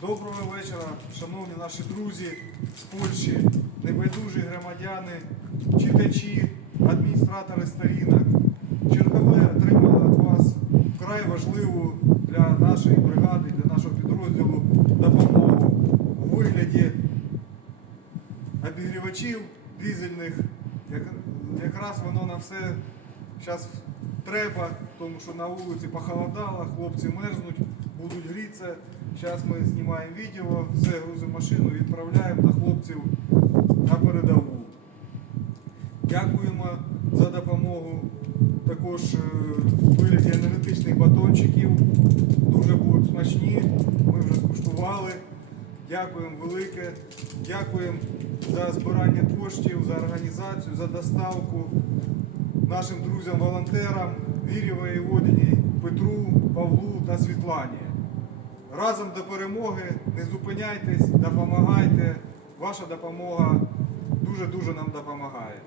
Доброго вечора, шановні наші друзі з Польщі, небайдужі громадяни, читачі, адміністратори сторінок. Чергове отримали від вас вкрай важливу для нашої бригади, для нашого підрозділу допомогу у вигляді обігрівачів дизельних. Якраз воно на все зараз треба, тому що на вулиці похолодало, хлопці мерзнуть, будуть. Зараз ми знімаємо відео, все грузимо машину, відправляємо до хлопців на передову. Дякуємо за допомогу. Також е, вигляді енергетичних батончиків. Дуже будуть смачні. Ми вже скуштували. Дякуємо велике. Дякуємо за збирання коштів, за організацію, за доставку нашим друзям-волонтерам Вірі Воєводіні, Петру, Павлу та Світлані. Разом до перемоги, не зупиняйтесь, допомагайте. Ваша допомога дуже-дуже нам допомагає.